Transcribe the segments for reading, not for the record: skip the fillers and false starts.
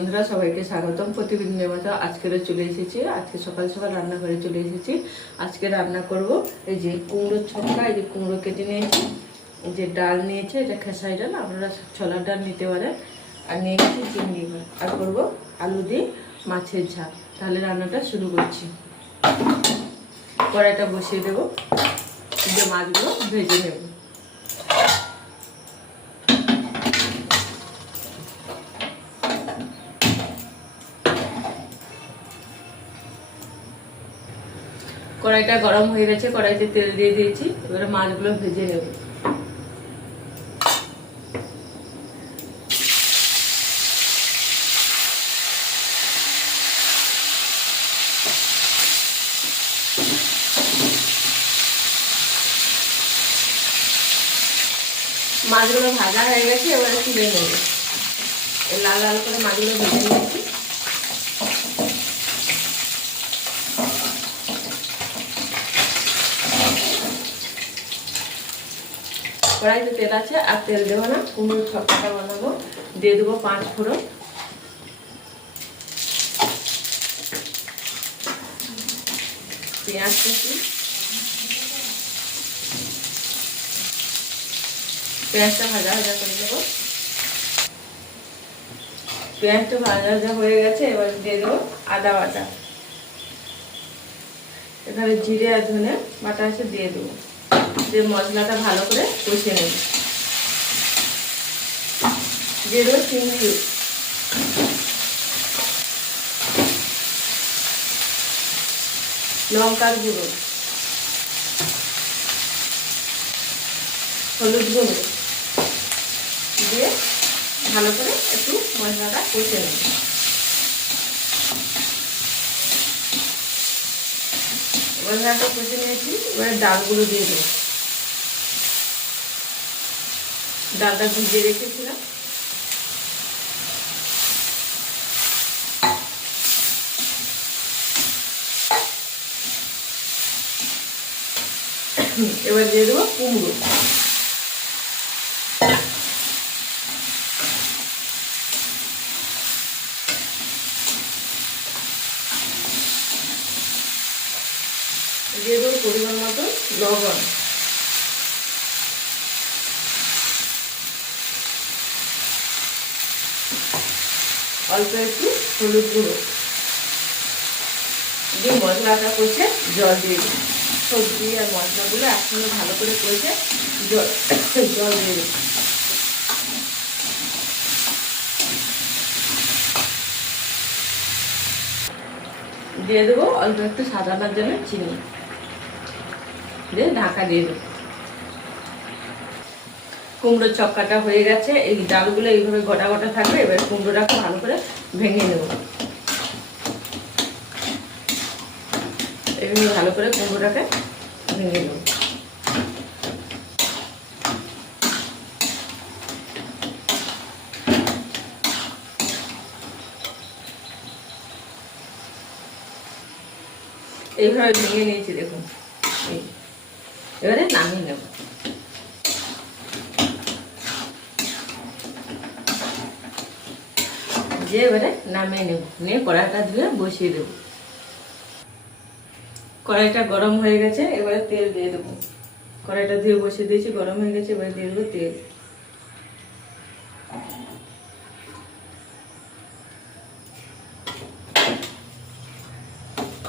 বন্ধুরা সবাইকে স্বাগতম। প্রতিদিনের মতো আজকেরও চলে এসেছি। আজকে সকাল সকাল রান্নাঘরে চলে এসেছি। আজকে রান্না করব এই যে কুমড়োর ছক্কা, এই যে কুমড়ো কেটে নিয়েছি, এই যে ডাল নিয়েছে, এটা খেসারি ডাল, আপনারা ছোলার ডাল নিতে পারেন। আর নিয়েছি চিংড়ি মাছ, আর করবো আলু দিয়ে মাছের ঝাল। তাহলে রান্নাটা শুরু করছি। কড়াইটা বসিয়ে দেবো, যে মাছগুলো ভেজে নেব। কড়াইটা গরম হয়ে গেছে, কড়াইতে তেল দিয়ে দিয়েছি। এবারে মাছগুলো ভেজে নেব। মাছগুলো ভাজা হয়ে গেছে, এবারে তুলে নেব। লাল লাল করে মাছগুলো ভেজে নিয়েছি। কড়াইতে তেল আছে, আর তেল দেবো না, কুমড়োর ছক্কাটা বানাবো। দিয়ে দেবো 5 ফোড়ন, পেঁয়াজ কুচি, পেঁয়াজটা ভাজা ভাজা করে দেবো। পেঁয়াজটা ভাজা ভাজা হয়ে গেছে, এবার দিয়ে দেবো আদা বাটা। এখানে জিরে আর ধনে বাটা আছে, দিয়ে দেবো। দিয়ে মশলাটা ভালো করে কষিয়ে নেব। দিয়ে দেবো চিংড়ি, লঙ্কার গুঁড়ো, হলুদ গুঁড়ো দিয়ে ভালো করে একটু মশলাটা কষিয়ে নেব। মশলাটা কষে নিয়েছি, এবারে ডালগুলো দিয়ে দেবো। ডালটা ভিজিয়ে রেখেছিলাম। এবার দিয়ে দেবো কুমড়ো। দিয়ে দেবো পরিমাণ মতো লবণ। অল্প একটু হলুদ গুঁড়ো দিয়ে মশলাটা কষে জল দিয়ে দিই। সবজি আর মশলাগুলো একসঙ্গে ভালো করে কষে জল দিয়ে দিই। দিয়ে দেবো অল্প একটু সাদানোর জন্য চিনি, দিয়ে ঢাকা দিয়ে দেবো। কুমড়োর ছক্কাটা হয়ে গেছে। এই ডালগুলো এইভাবে গোটা গোটা থাকবে। এবার কুমড়োটাকে ভালো করে ভেঙে নেব। এইভাবে ভালো করে কুমড়োটাকে ভেঙে নেব। এইভাবে ভেঙে নিয়েছি, দেখুন। এবারে নামিয়ে নেব। যে এবারে নামিয়ে নেব, নিয়ে কড়াইটা ধুয়ে বসিয়ে দেব। কড়াইটা গরম হয়ে গেছে, এবারে তেল দিয়ে দেবো। কড়াইটা ধুয়ে বসিয়ে দিয়েছি, গরম হয়ে গেছে, এবারে দিয়ে দেবো তেল।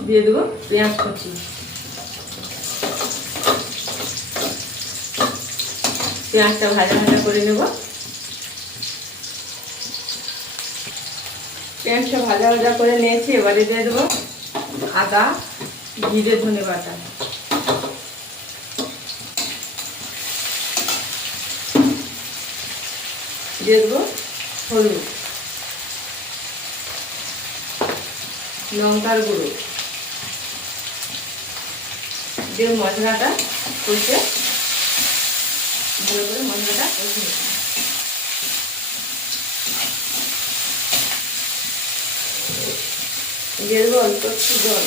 দিয়ে দেবো পেঁয়াজ কুচি। পেঁয়াজটা ভাজা ভাজা করে নেব। পেঁয়াজটা ভাজা ভাজা করে নিয়েছি, এবারে দিয়ে দেবো আদা, জিরে, ধনে বাটা। দিয়ে দেবো হলুদ, লঙ্কার গুঁড়ো দিয়ে মশলাটা কষে ভালো করে মশলাটা কষে নেব। দিয়ে দেবো অল্প একটু জল।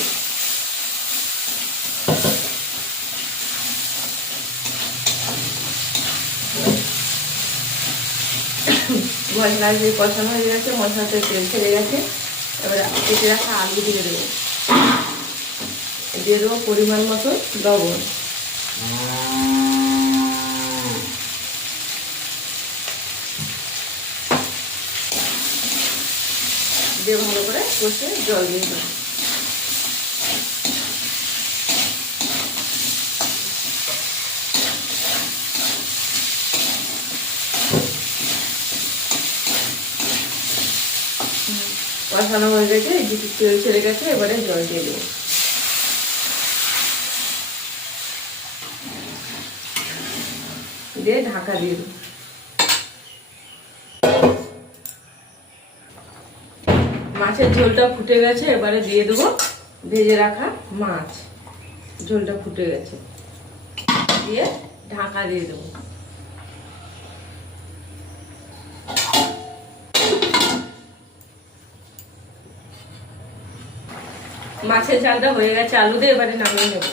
মশলা যে কষানো হয়ে গেছে, মশলাতে তেল ছেড়ে গেছে। এবারে কেটে রাখা আলু দিয়ে দেবো, দিয়ে দেবো পরিমাণ মতো লবণ, দিয়ে ভালো করে কষে জল দিয়ে দেবো। কষানো হয়ে গেছে, যেটু তেল ছেড়ে গেছে, এবারে জল দিয়ে দেবো। দিয়ে ঢাকা দিয়ে দেবো। মাছের ঝোলটা ফুটে গেছে, এবারে দিয়ে দেবো ভেজে রাখা মাছ। ঝোলটা ফুটে গেছে, দিয়ে ঢাকা দিয়ে দেবো। মাছের ঝালটা হয়ে গেছে আলু দিয়ে, এবারে নামিয়ে নেব।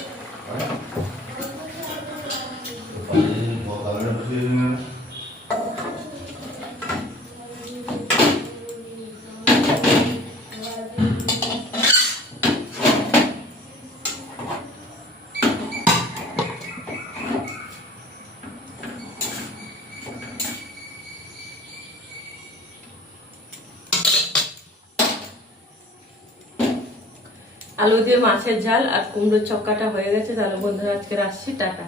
আলু দিয়ে মাছের ঝাল আর কুমড়োর চক্কাটা হয়ে গেছে। তাহলে বন্ধুরা আজকে আসছি, টাটা।